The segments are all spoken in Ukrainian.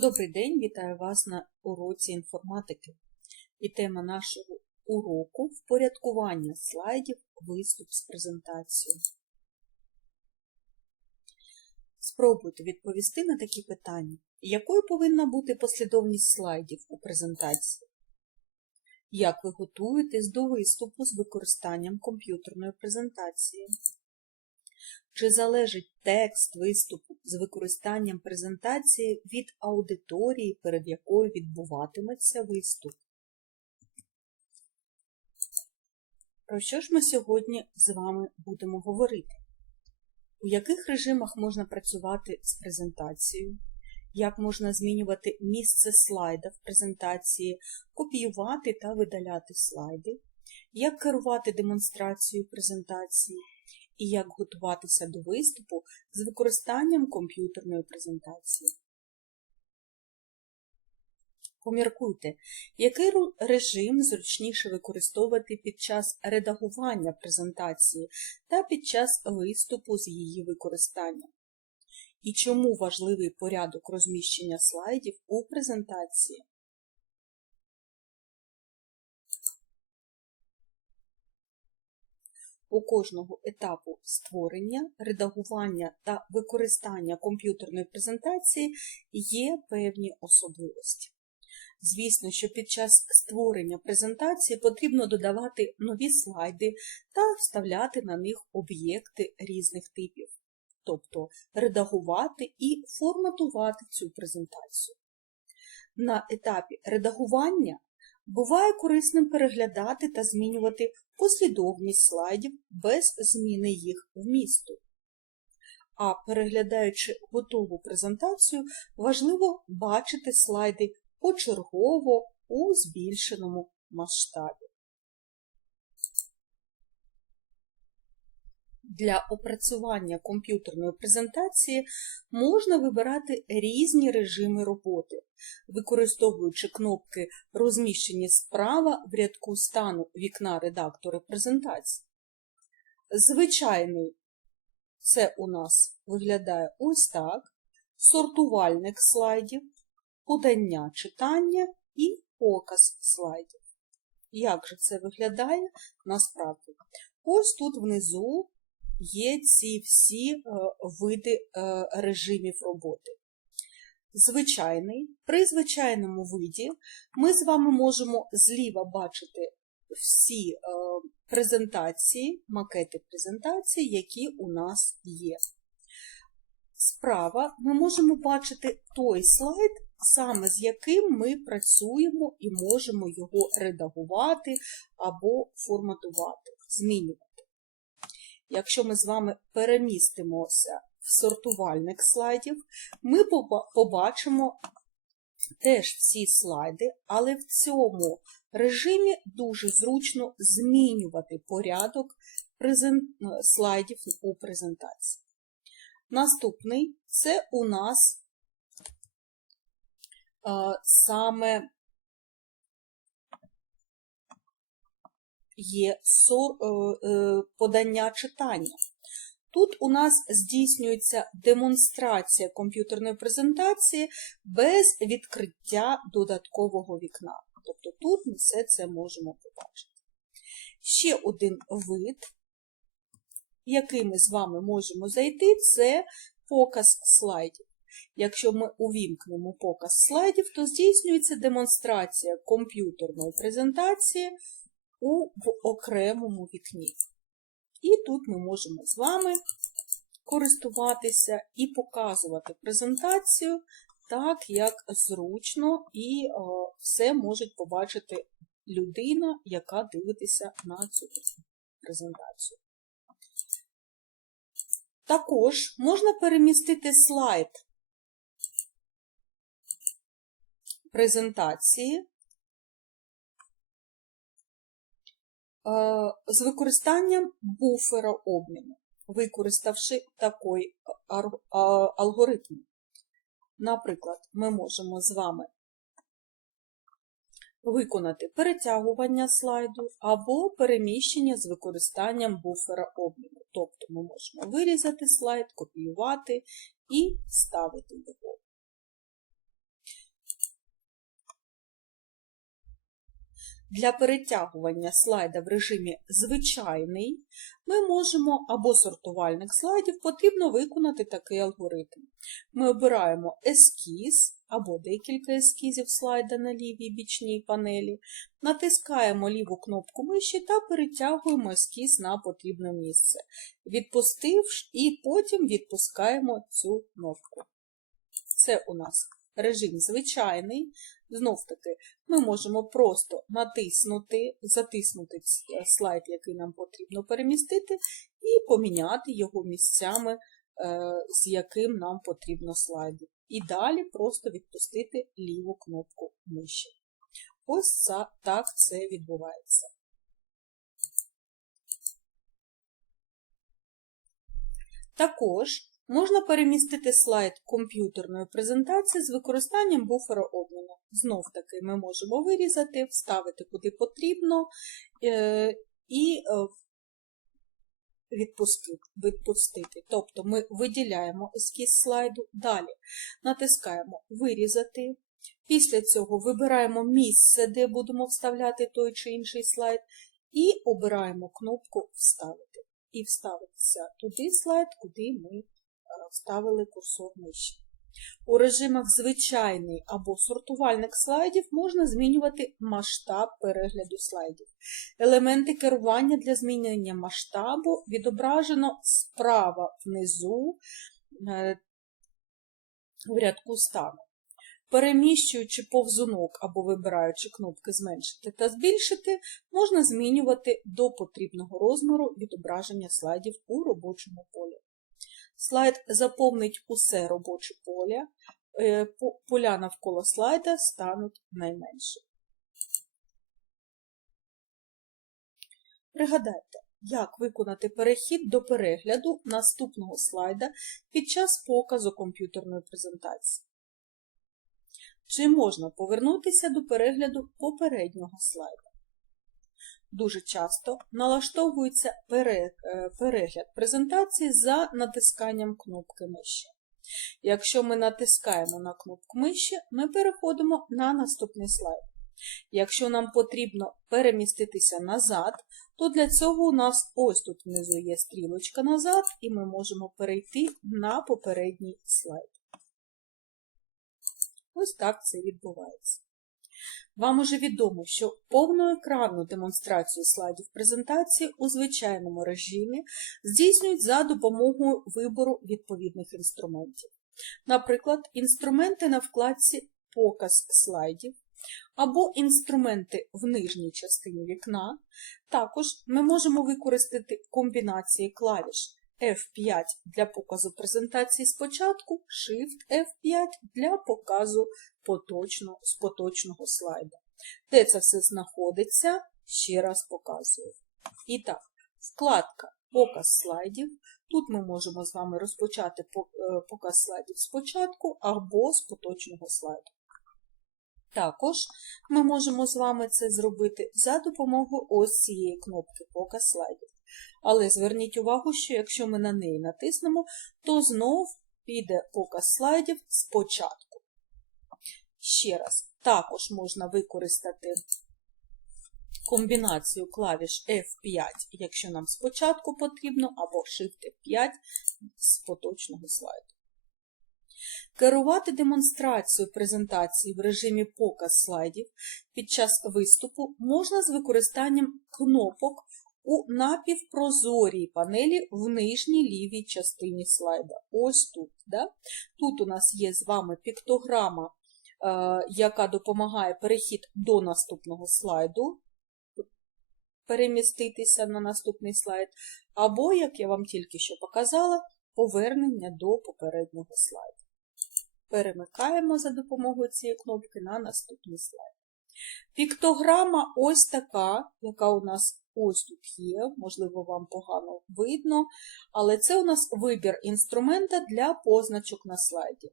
Добрий день, вітаю вас на уроці інформатики. І тема нашого уроку впорядкування слайдів, виступ з презентацією. Спробуйте відповісти на такі питання. Якою повинна бути послідовність слайдів у презентації? Як ви готуєтесь до виступу з використанням комп'ютерної презентації? Чи залежить текст виступу з використанням презентації від аудиторії, перед якою відбуватиметься виступ? Про що ж ми сьогодні з вами будемо говорити? У яких режимах можна працювати з презентацією? Як можна змінювати місце слайда в презентації, копіювати та видаляти слайди? Як керувати демонстрацією презентації? І як готуватися до виступу з використанням комп'ютерної презентації. Поміркуйте, який режим зручніше використовувати під час редагування презентації та під час виступу з її використанням. І чому важливий порядок розміщення слайдів у презентації? У кожного етапу створення, редагування та використання комп'ютерної презентації є певні особливості. Звісно, що під час створення презентації потрібно додавати нові слайди та вставляти на них об'єкти різних типів, тобто редагувати і форматувати цю презентацію. На етапі редагування буває корисним переглядати та змінювати послідовність слайдів без зміни їх вмісту. А переглядаючи готову презентацію, важливо бачити слайди почергово у збільшеному масштабі. Для опрацювання комп'ютерної презентації можна вибирати різні режими роботи, використовуючи кнопки, розміщені справа в рядку стану вікна редактора презентації. Звичайний це у нас виглядає ось так: сортувальник слайдів, подання читання і показ слайдів. Як же це виглядає насправді? Ось тут внизу є ці всі е, види е, режимів роботи. Звичайний, при звичайному виді ми з вами можемо зліва бачити всі е, презентації, макети презентації, які у нас є. Справа ми можемо бачити той слайд, саме з яким ми працюємо і можемо його редагувати або форматувати, змінювати. Якщо ми з вами перемістимося в сортувальник слайдів, ми побачимо теж всі слайди, але в цьому режимі дуже зручно змінювати порядок слайдів у презентації. Наступний це у нас саме є е, е, подання читання. Тут у нас здійснюється демонстрація комп'ютерної презентації без відкриття додаткового вікна. Тобто тут ми все це можемо побачити. Ще один вид, який ми з вами можемо зайти, це показ слайдів. Якщо ми увімкнемо показ слайдів, то здійснюється демонстрація комп'ютерної презентації у в окремому вікні. І тут ми можемо з вами користуватися і показувати презентацію так, як зручно, і о, все може побачити людина, яка дивиться на цю презентацію. Також можна перемістити слайд презентації з використанням буфера обміну, використавши такий алгоритм. Наприклад, ми можемо з вами виконати перетягування слайду або переміщення з використанням буфера обміну. Тобто ми можемо вирізати слайд, копіювати і ставити його. Для перетягування слайда в режимі звичайний ми можемо або сортувальник слайдів потрібно виконати такий алгоритм. Ми обираємо ескіз або декілька ескізів слайда на лівій бічній панелі, натискаємо ліву кнопку миші та перетягуємо ескіз на потрібне місце, відпустивши і потім відпускаємо цю кнопку. Це у нас режим звичайний. Знов таки, ми можемо просто натиснути, затиснути слайд, який нам потрібно перемістити, і поміняти його місцями, е, з яким нам потрібно слайдів. І далі просто відпустити ліву кнопку миші. Ось так це відбувається. Також можна перемістити слайд комп'ютерної презентації з використанням буфера обміну. Знов таки ми можемо вирізати, вставити куди потрібно е, і е, відпустити. Тобто ми виділяємо ескіз слайду, далі натискаємо Вирізати. Після цього вибираємо місце, де будемо вставляти той чи інший слайд, і обираємо кнопку Вставити. І вставитися туди слайд, куди ми вставили курсор миші. У режимах звичайний або сортувальник слайдів можна змінювати масштаб перегляду слайдів. Елементи керування для змінення масштабу відображено справа внизу е, в рядку стану. Переміщуючи повзунок або вибираючи кнопки зменшити та збільшити, можна змінювати до потрібного розміру відображення слайдів у робочому полі. Слайд заповнить усе робоче поле, поля навколо слайда стануть найменші. Пригадайте, як виконати перехід до перегляду наступного слайда під час показу комп'ютерної презентації. Чи можна повернутися до перегляду попереднього слайду? Дуже часто налаштовується е, перегляд презентації за натисканням кнопки миші. Якщо ми натискаємо на кнопку миші, ми переходимо на наступний слайд. Якщо нам потрібно переміститися назад, то для цього у нас ось тут внизу є стрілочка назад, і ми можемо перейти на попередній слайд. Ось так це відбувається. Вам уже відомо, що повну екранну демонстрацію слайдів презентації у звичайному режимі здійснюють за допомогою вибору відповідних інструментів. Наприклад, інструменти на вкладці Показ слайдів або інструменти в нижній частині вікна. Також ми можемо використати комбінації клавіш F5 для показу презентації спочатку, Shift F5 для показу поточно, з поточного слайда. Де це все знаходиться, ще раз показую. І так, вкладка Показ слайдів. Тут ми можемо з вами розпочати е, показ слайдів спочатку або з поточного слайду. Також ми можемо з вами це зробити за допомогою ось цієї кнопки Показ слайдів. Але зверніть увагу, що якщо ми на неї натиснемо, то знов піде показ слайдів спочатку. Ще раз, також можна використати комбінацію клавіш F5, якщо нам спочатку потрібно, або Shift F5 з поточного слайду. Керувати демонстрацією презентації в режимі показ слайдів під час виступу можна з використанням кнопок у напівпрозорій панелі в нижній лівій частині слайда. Ось тут. Да? Тут у нас є з вами піктограма, е, яка допомагає перехід до наступного слайду, переміститися на наступний слайд, або, як я вам тільки що показала, повернення до попереднього слайду. Перемикаємо за допомогою цієї кнопки на наступний слайд. Піктограма ось така, яка у нас ось тут є, можливо, вам погано видно, але це у нас вибір інструмента для позначок на слайді.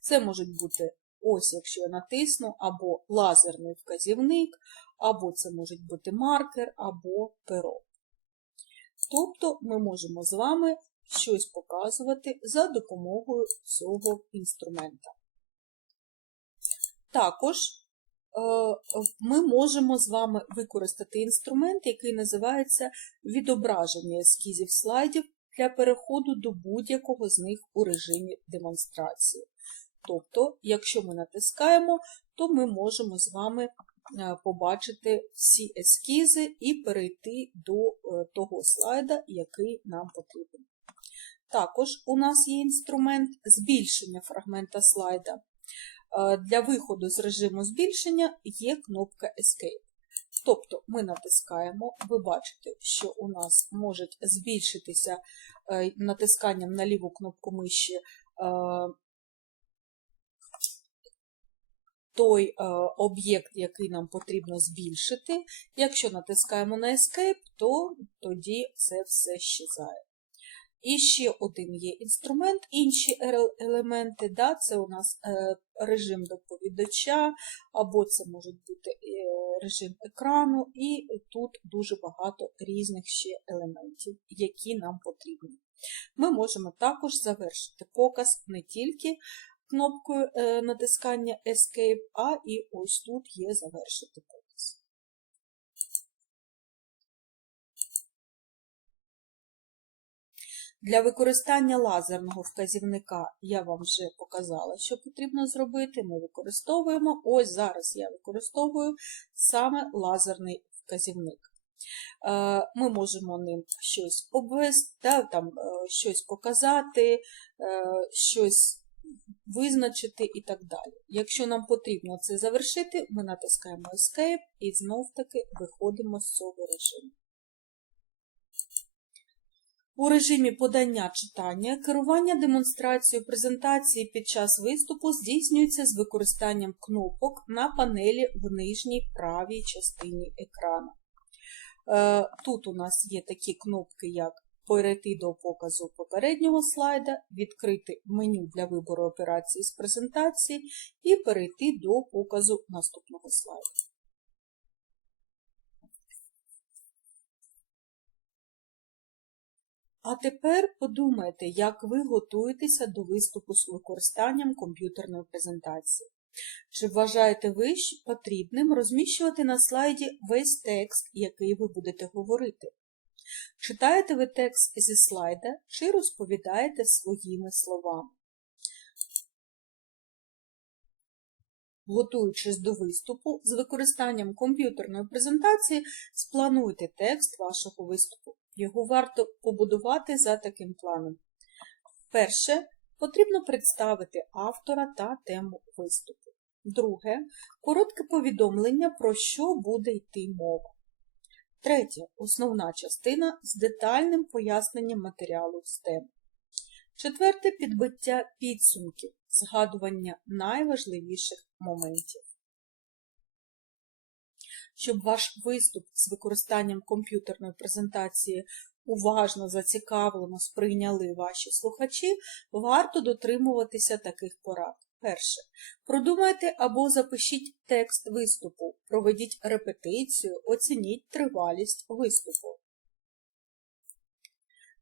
Це можуть бути ось, якщо я натисну, або лазерний вказівник, або це можуть бути маркер, або перо. Тобто ми можемо з вами щось показувати за допомогою цього інструмента. Також ми можемо з вами використати інструмент, який називається відображення ескізів слайдів для переходу до будь-якого з них у режимі демонстрації. Тобто, якщо ми натискаємо, то ми можемо з вами е, побачити всі ескізи і перейти до е, того слайда, який нам потрібен. Також у нас є інструмент збільшення фрагмента слайда. Е, Для виходу з режиму збільшення є кнопка Escape. Тобто ми натискаємо, ви бачите, що у нас може збільшитися е, натисканням на ліву кнопку миші е, той об'єкт, який нам потрібно збільшити. Якщо натискаємо на Escape, то тоді це все щезає. І ще один є інструмент, інші елементи, да, це у нас е, режим доповідача, або це може бути е, режим екрану, і тут дуже багато різних ще елементів, які нам потрібні. Ми можемо також завершити показ не тільки кнопкою е, натискання Escape, а і ось тут є завершити показ. Для використання лазерного вказівника я вам вже показала, що потрібно зробити. Ми використовуємо. Ось зараз я використовую саме лазерний вказівник. Е, Ми можемо ним щось обвести, там, е, щось показати, е, щось визначити і так далі. Якщо нам потрібно це завершити, ми натискаємо Escape і знов-таки виходимо з цього режиму. У режимі подання читання керування демонстрацією презентації під час виступу здійснюється з використанням кнопок на панелі в нижній правій частині екрану. Е, Тут у нас є такі кнопки, як перейти до показу попереднього слайда, відкрити меню для вибору операції з презентації і перейти до показу наступного слайду. А тепер подумайте, як ви готуєтеся до виступу з використанням комп'ютерної презентації. Чи вважаєте ви потрібним розміщувати на слайді весь текст, який ви будете говорити? Читаєте ви текст зі слайда чи розповідаєте своїми словами? Готуючись до виступу з використанням комп'ютерної презентації, сплануйте текст вашого виступу. Його варто побудувати за таким планом. Перше, потрібно представити автора та тему виступу. Друге, коротке повідомлення, про що буде йти мова. Третє, основна частина з детальним поясненням матеріалу з теми. Четверте, підбиття підсумків, згадування найважливіших моментів. Щоб ваш виступ з використанням комп'ютерної презентації уважно, зацікавлено сприйняли ваші слухачі, варто дотримуватися таких порад. Перше. Продумайте або запишіть текст виступу, проведіть репетицію, оцініть тривалість виступу.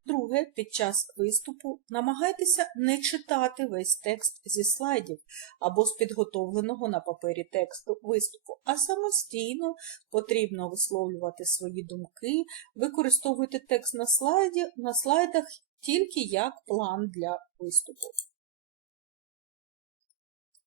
Друге, під час виступу намагайтеся не читати весь текст зі слайдів або з підготовленого на папері тексту виступу, а самостійно потрібно висловлювати свої думки, використовуйте текст на, слайді, на слайдах тільки як план для виступу.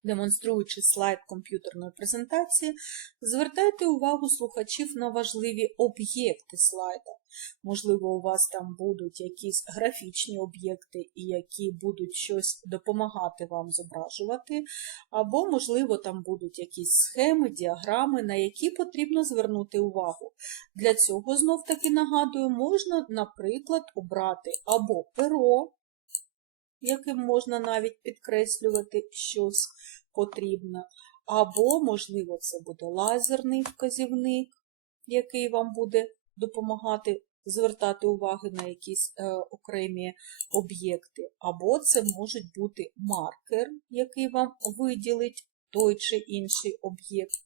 Демонструючи слайд комп'ютерної презентації, звертайте увагу слухачів на важливі об'єкти слайда. Можливо, у вас там будуть якісь графічні об'єкти, які будуть щось допомагати вам зображувати, або, можливо, там будуть якісь схеми, діаграми, на які потрібно звернути увагу. Для цього, знов-таки нагадую, можна, наприклад, обрати або перо, яким можна навіть підкреслювати щось потрібне, або, можливо, це буде лазерний вказівник, який вам буде допомагати звертати уваги на якісь е, окремі об'єкти, або це може бути маркер, який вам виділить той чи інший об'єкт.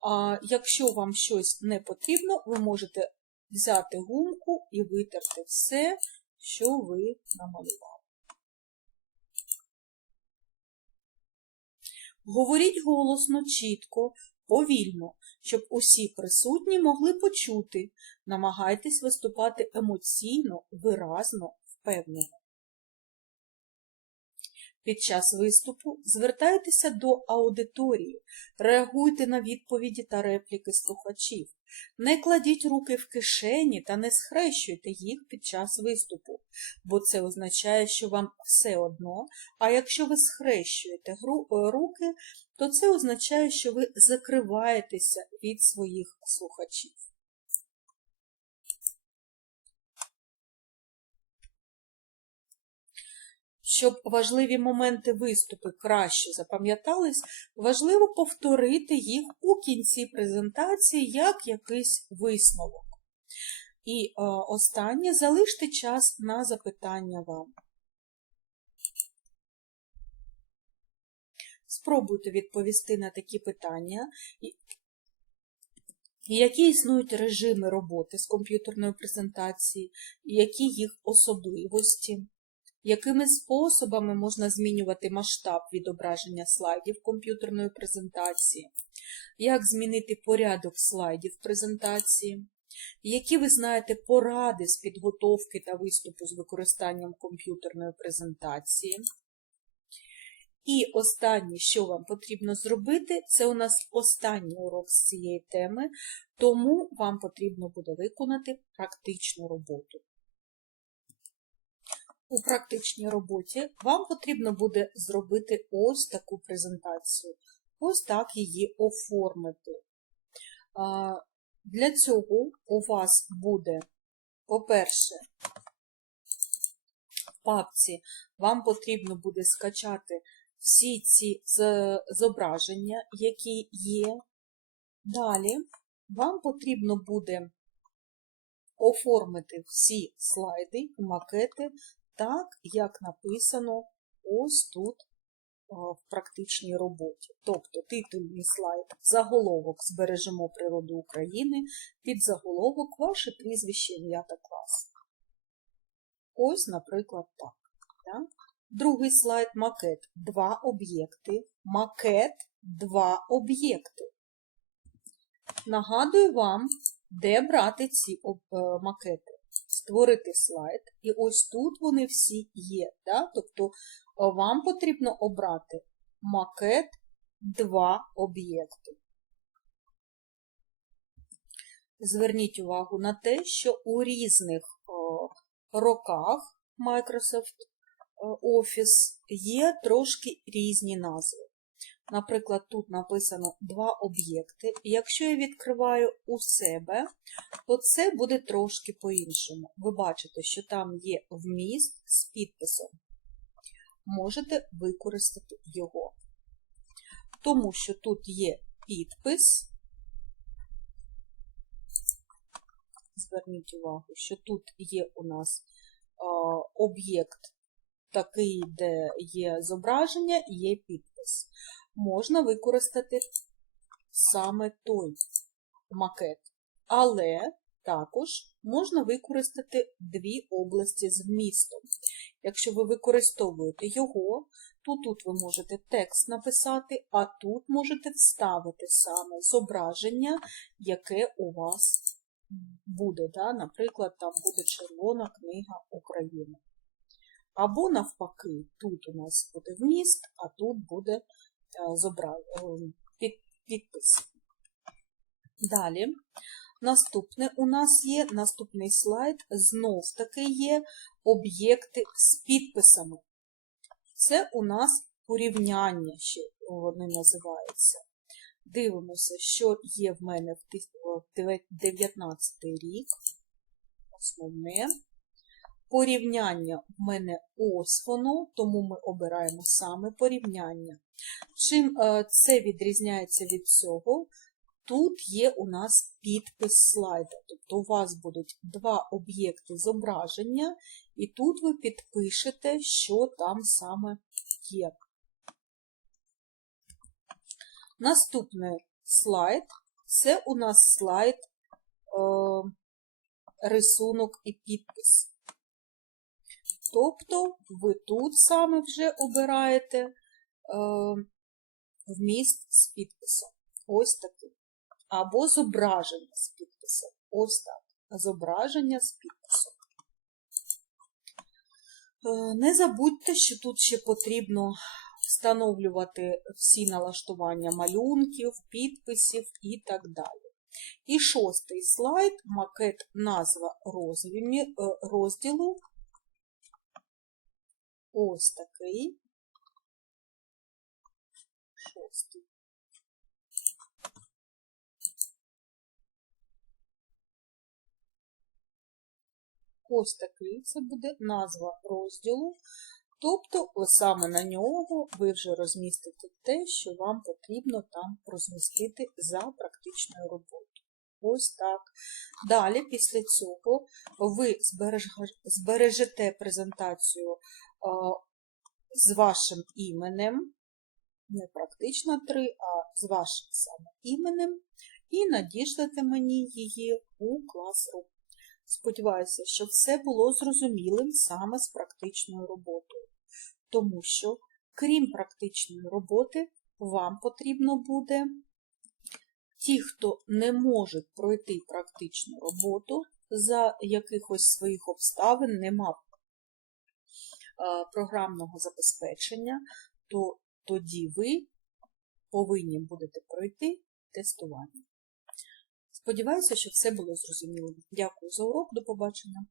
А якщо вам щось не потрібно, ви можете взяти гумку і витерти все, що ви намалювали. Говоріть голосно, чітко, повільно, щоб усі присутні могли почути. Намагайтесь виступати емоційно, виразно, впевнено. Під час виступу звертайтеся до аудиторії, реагуйте на відповіді та репліки слухачів. Не кладіть руки в кишені та не схрещуйте їх під час виступу, бо це означає, що вам все одно, а якщо ви схрещуєте е, руки, то це означає, що ви закриваєтеся від своїх слухачів. Щоб важливі моменти виступи краще запам'ятались, важливо повторити їх у кінці презентації як якийсь висновок. І е, останнє залиште час на запитання вам. Спробуйте відповісти на такі питання, які існують режими роботи з комп'ютерною презентацією, які їх особливості, якими способами можна змінювати масштаб відображення слайдів комп'ютерної презентації, як змінити порядок слайдів презентації, які ви знаєте поради з підготовки та виступу з використанням комп'ютерної презентації. І останнє, що вам потрібно зробити, це у нас останній урок з цієї теми, тому вам потрібно буде виконати практичну роботу. У практичній роботі вам потрібно буде зробити ось таку презентацію, ось так її оформити. Для цього у вас буде, по-перше, в папці вам потрібно буде скачати всі ці зображення, які є. Далі вам потрібно буде оформити всі слайди макети так, як написано ось тут в практичній роботі. Тобто титульний слайд, заголовок збережемо природу України, під заголовок ваше прізвище, ім'я та клас. Ось, наприклад, так. так. Другий слайд макет. Два об'єкти. Макет два об'єкти. Нагадую вам, де брати ці е, макети. Створити слайд, і ось тут вони всі є. Да? Тобто е, вам потрібно обрати макет два об'єкти. Зверніть увагу на те, що у різних о, роках Microsoft е, Office є трошки різні назви. Наприклад, тут написано два об'єкти. Якщо я відкриваю у себе, то це буде трошки по-іншому. Ви бачите, що там є вміст з підписом. Можете використати його. Тому що тут є підпис. Зверніть увагу, що тут є у нас об'єкт такий, де є зображення і є підпис. Можна використати саме той макет. Але також можна використати дві області з вмістом. Якщо ви використовуєте його, то тут ви можете текст написати, а тут можете вставити саме зображення, яке у вас буде. Да? Наприклад, там буде Червона книга України. Або навпаки, тут у нас буде вміст, а тут буде е, зобра... е, під- підпис. Далі, наступне у нас є наступний слайд, знов таки є об'єкти з підписами. Це у нас порівняння, ще вони називаються. Дивимося, що є в мене в 19 рік. Основне. Порівняння в мене ось воно, тому ми обираємо саме порівняння. Чим е, це відрізняється від цього? Тут є у нас підпис слайда. Тобто у вас будуть два об'єкти зображення, і тут ви підпишете, що там саме є. Наступний слайд це у нас слайд е, рисунок і підпис. Тобто ви тут саме вже обираєте е, вміст з підписом. Ось такий. Або зображення з підписом. Ось так. Зображення з підписом. Е, Не забудьте, що тут ще потрібно встановлювати всі налаштування малюнків, підписів і так далі. І шостий слайд макет назва е, розділу. Ось такий. Шостий. Ось такий це буде назва розділу. Тобто, саме на нього ви вже розмістите те, що вам потрібно там розмістити за практичною роботою. Ось так. Далі, після цього, ви збережете презентацію з вашим іменем, не практично 3, а з вашим саме іменем, і надішлете мені її у Classroom. Сподіваюся, що все було зрозумілим саме з практичною роботою, тому що, крім практичної роботи, вам потрібно буде ті, хто не може пройти практичну роботу, за якихось своїх обставин не мав програмного забезпечення, то тоді ви повинні будете пройти тестування. Сподіваюся, що все було зрозуміло. Дякую за урок. До побачення.